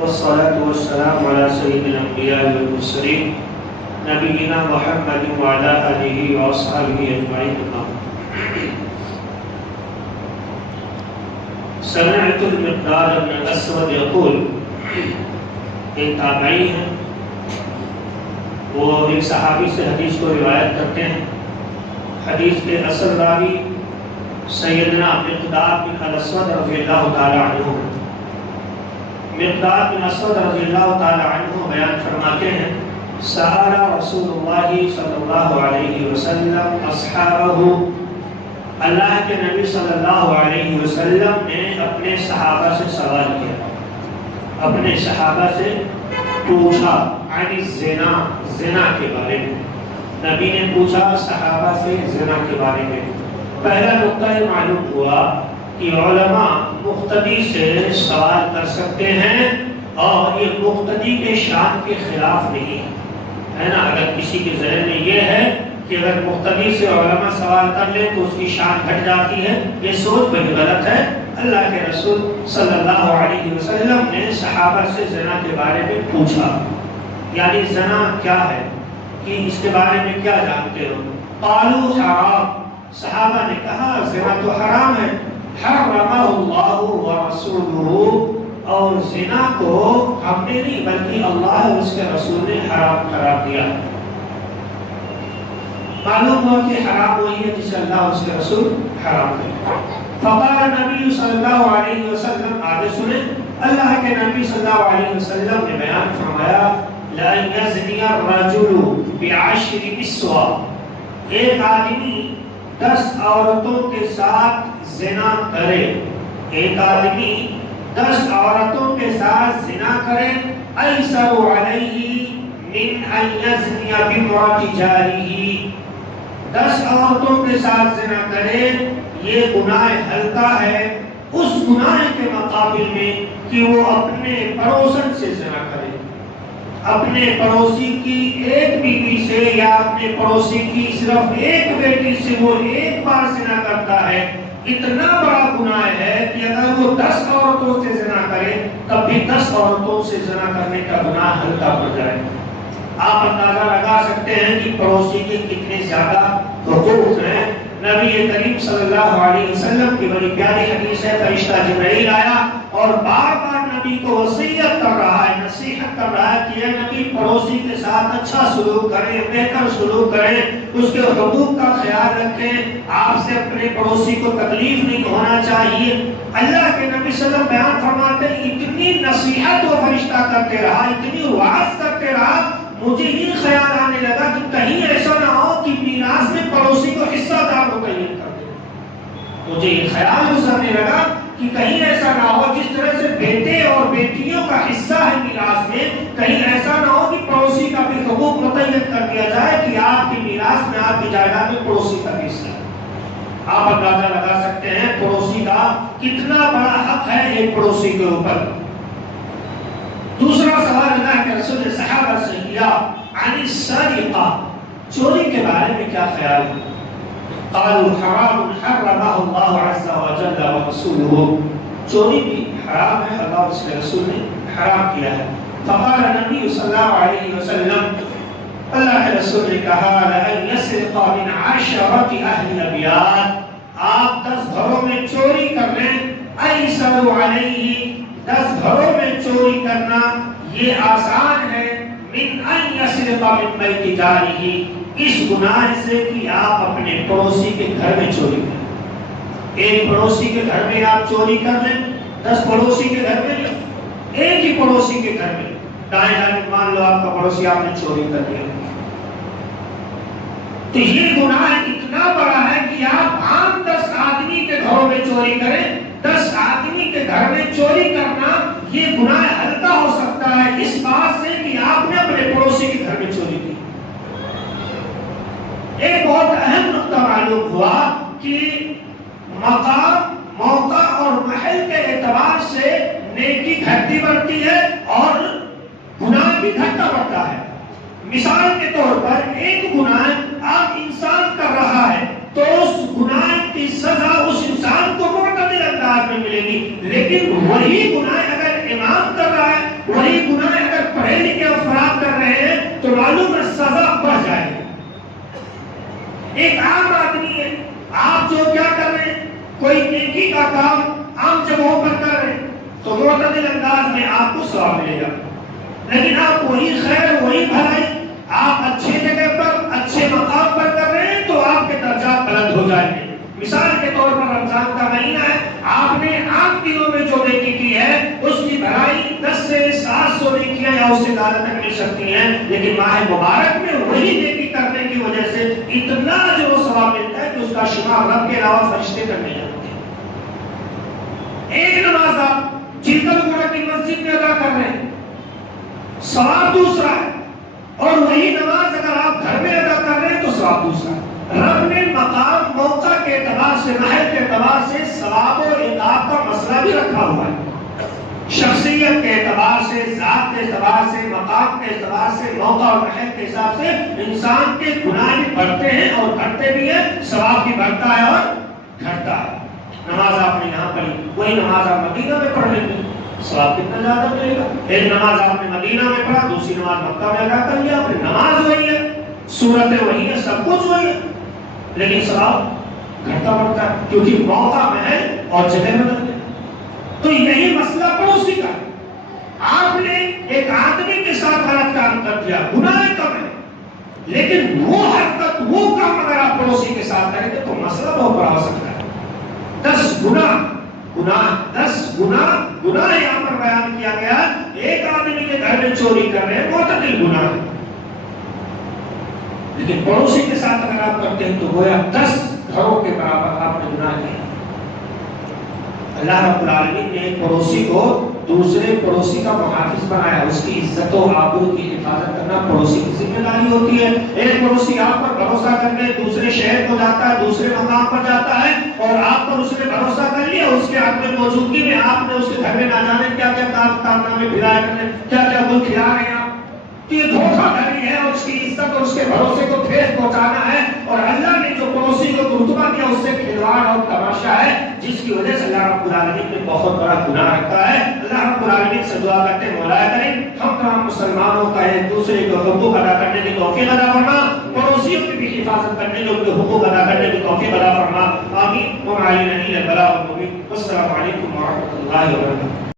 والصلاة والسلام على سيد الأنبياء والمرسلين نبينا محمد وعلى آله وأصحابه أجمعين. سمعت المقدار بن الأسود يقول، ایک تابعی ہیں، وہ ایک صحابی سے حدیث کو روایت کرتے ہیں. حدیث کے اصل راوی سیدنا مقدار بن الاسود رضی اللہ تعالی عنہ. مقدار بن اسود رضی اللہ تعالی عنہ بیان فرماتے ہیں، سأل رسول اللہ صلی اللہ علیہ وسلم اصحابہ، اللہ کے نبی صلی اللہ علیہ وسلم نے اپنے صحابہ سے سوال کیا، اپنے صحابہ سے پوچھا عن الزنا، زنا کے بارے میں. نبی نے پوچھا صحابہ سے زنا کے بارے میں. پہلا نقطہ یہ معلوم ہوا کہ علماء مقتدی سے سوال کر سکتے ہیں اور یہ مقتدی کے شان کے خلاف نہیں ہے نا. اگر کسی کے ذہن میں یہ ہے کہ اگر مقتدی سے علماء سوال کر لیں تو اس کی شان گھٹ جاتی ہے، یہ سوچ بڑی غلط ہے. اللہ کے رسول صلی اللہ علیہ وسلم نے صحابہ سے زنا کے بارے میں پوچھا، یعنی زنا کیا ہے، کہ اس کے بارے میں کیا جانتے ہو. قالوا حرام، صحابہ نے کہا زنا تو حرام ہے. حرمہ اللہ ورسولہ، اور زنا کو ہم نے نہیں بلکہ اللہ اور اس کے رسول نے حرام قرار دیا. معلوم ہوا کہ حرام وہی ہے جسے اللہ اور اس کے رسول حرام کرے. فقال نبی صلی اللہ علیہ وسلم، آگے سنیں، اللہ کے نبی صلی اللہ علیہ وسلم نے بیان فرمایا، لا یزنی الرجل بعشر نسوہ، ایک آدمی 10 عورتوں کے ساتھ زنا کرے، ایک آدمی 10 عورتوں کے ساتھ زنا کرے، ایسر علیہ من ان یزنی بامرأة جارہ، 10 عورتوں کے ساتھ زنا کرے یہ گناہ ہلکا ہے اس گناہ کے مقابل میں کہ وہ اپنے پڑوسن سے زنا کرے، اپنے پڑوسی کی ایک بیوی سے یا اپنے پڑوسی کی صرف ایک بیٹی سے وہ ایک بار زنا کرتا ہے. اتنا بڑا گناہ ہے کہ اگر وہ 10 عورتوں سے زنا کرے تب بھی 10 عورتوں سے زنا کرنے کا گناہ ہلکا پڑ جائے. آپ اندازہ لگا سکتے ہیں کہ پڑوسی کے کتنے زیادہ حقوق ہیں. نبی کریم صلی اللہ علیہ وسلم کی بڑی پیاری حدیث ہے، فرشتہ جبرائیل آیا اور بار بار نبی کو وصیت کر رہا ہے، نصیحت کر رہا ہے کہ اے نبی پڑوسی کے ساتھ اچھا سلوک کریں، بہتر سلوک کریں، اس کے حقوق کا خیال رکھیں، آپ سے اپنے پڑوسی کو تکلیف نہیں ہونا چاہیے. اللہ کے نبی صلی اللہ علیہ وسلم بیان فرماتے ہیں اتنی نصیحت وہ فرشتہ کرتے رہا، اتنی وعظ کرتے رہا، مجھے یہ خیال آنے لگا کہ کہیں ایسا نہ ہو کہ میراث میں پڑوسی کو حصہ دار متعین کر دے. مجھے یہ خیال گزرنے لگا کہ کہیں ایسا نہ ہو جس طرح سے بیٹے اور بیٹیوں کا حصہ ہے میراث میں، کہیں ایسا نہ ہو کہ پڑوسی کا بھی حقوق متعین کر دیا جائے کہ آپ کی میراث میں، آپ کی جائیداد میں پڑوسی کا حصہ ہے. آپ اندازہ لگا سکتے ہیں پڑوسی کا کتنا بڑا حق ہے ایک پڑوسی کے اوپر. دوسرا سوال اللہ کے رسول نے صحابہ سے کیا عن السرقہ، چوری کے بارے میں کیا خیال ہے. قالوا حرام حرمہ اللہ عز وجل ورسولہ، چوری بھی حرام ہے، اللہ اور اس کے رسول نے حرام کیا ہے. فقال نبی صلی اللہ علیہ وسلم، اللہ کے رسول نے کہا لئن یسرق من 10 اہل البیات، آپ 10 گھروں میں چوری کر لیں، ایسر علیہ، 10 گھروں میں چوری کرنا یہ آسان ہے، من ان یسرق من بیت جارہ، اس گناہ سے کہ آپ اپنے پڑوسی کے گھر میں چوری کریں. ایک پڑوسی کے گھر میں آپ چوری کر لیں، 10 پڑوسی کے گھر میں، ایک ہی پڑوسی کے گھر میں، دائیں جانب مان لو آپ کا پڑوسی، آپ نے چوری کر لیا، تو یہ گناہ اتنا بڑا ہے کہ آپ عام 10 آدمی کے گھروں میں چوری کریں. 10 آدمی کے گھر میں چوری کرنا یہ گناہ ہلکا ہو سکتا ہے اس بات سے کہ آپ نے اپنے پڑوسی کے گھر میں چوری کی. ایک بہت اہم نقطہ معلوم ہوا کہ مقام، موقع اور محل کے اعتبار سے نیکی گھٹتی بڑھتی ہے اور گناہ بھی گھٹتا بڑھتا ہے. مثال کے طور پر ایک گناہ آپ انسان کر رہا ہے تو اس گناہ کی سزا اس انسان کو معتدل انداز میں ملے گی، لیکن وہی گناہ اگر امام کر رہا ہے ایک عام آدمی ہے، آپ جو کیا کر رہے ہیں، کوئی نیکی کا کام عام جگہوں پر کر رہے ہیں تو معتدل انداز میں آپ کو ثواب ملے گا، لیکن آپ وہی خیر وہی بھلائی آپ اچھے جگہ پر اچھے مقام پر کر رہے ہیں تو آپ کے درجات بلند ہو جائیں گے۔ مثال کے طور پر رمضان کا مہینہ ہے، آپ نے عام دنوں میں جو نیکی کی ہے اس کی بھلائی 10 سے 700 نیکیاں یا اس سے زیادہ تک مل سکتی ہیں، لیکن ماہ مبارک میں وہی نیکی کرنے کی وجہ سے اتنا جو ثواب ملتا ہے کہ اس کا شمار رب کے علاوہ فرشتے کرنے جاتے ہیں۔ ایک نماز آپ چیتل گوڑا کی مسجد میں ادا کر رہے ہیں، ثواب دوسرا ہے، اور وہی نماز اگر آپ گھر میں ادا کر رہے ہیں تو ثواب دوسرا ہے۔ رب نے مقام موقع کے اعتبار سے محل کے اعتبار سے ثواب و عقاب کا مسئلہ بھی رکھا ہوا ہے، شخصیت کے اعتبار سے، ذات کے اعتبار سے، مقام کے اعتبار سے، موقع اور محل کے حساب سے انسان کے گناہ بھی بڑھتے ہیں اور گھٹتے بھی ہیں، ثواب بھی بڑھتا ہے اور گھٹتا ہے۔ نماز آپ نے یہاں پڑھی، وہی نماز آپ مدینہ میں پڑھ لیں گے، ثواب کتنا زیادہ ملے گا۔ ایک نماز آپ نے مدینہ میں پڑھا، دوسری نماز مکہ میں ادا کر لیا، پھر نماز وہی ہے، صورتیں وہی ہیں، سب کچھ وہی ہے، لیکن ثواب گھٹتا بڑھتا ہے کیونکہ موقع محل اور جگہ بدل گئے۔ تو یہی مسئلہ پڑوسی کا، آپ نے ایک آدمی کے ساتھ غلط کام کر دیا، گناہ کم ہے، لیکن وہ حرکت وہ کام اگر آپ پڑوسی کے ساتھ کریں گے تو مسئلہ بہت بڑا ہو سکتا ہے۔ 10 گناہ یہاں پر بیان کیا گیا، ایک آدمی کے گھر میں چوری کر رہے ہیں، معتدل گناہ ہے، لیکن پڑوسی کے ساتھ اگر آپ کرتے ہیں تو گویا 10 گھروں کے برابر آپ نے گناہ کیا۔ اللہ رب العالمین نے ایک پڑوسی کو دوسرے پڑوسی کا محافظ بنایا، اس کی عزت و آبرو کی حفاظت کرنا پڑوسی کی ذمہ داری ہوتی ہے۔ ایک پڑوسی آپ پر بھروسہ کرنے دوسرے شہر کو جاتا ہے، دوسرے مقام پر جاتا ہے، اور آپ پر اس نے بھروسہ کر لیا، اس کے حق میں موجودگی میں آپ نے اس کے گھر میں نہ جانے کیا کیا کارنامے بھلایا کرنے، کیا کیا گل کھلا رہے ہیں آپ، یہ دھوکہ دھڑی ہے، اور اس کی عزت اور اس کے بھروسے کو ٹھیس پہنچانا ہے، اور اللہ نے جو پڑوسی کو رتبہ دیا اس سے کھلواڑ اور تماشا ہے، جس کی وجہ سے اللہ رب العالمین نے بہت بڑا گناہ رکھا ہے۔ اللہ رب العالمین سے دعا کرتے ہیں مولا کریم ہم تمام مسلمانوں کا ایک دوسرے کے حقوق ادا کرنے کی توفیق عطا فرما، پڑوسیوں کی بھی حفاظت کرنے کے ان کے حقوق ادا کرنے کی توفیق عطا فرما، آمین۔ وعلینا البلاغ المبین۔ والسلام علیکم ورحمۃ اللہ وبرکاتہ۔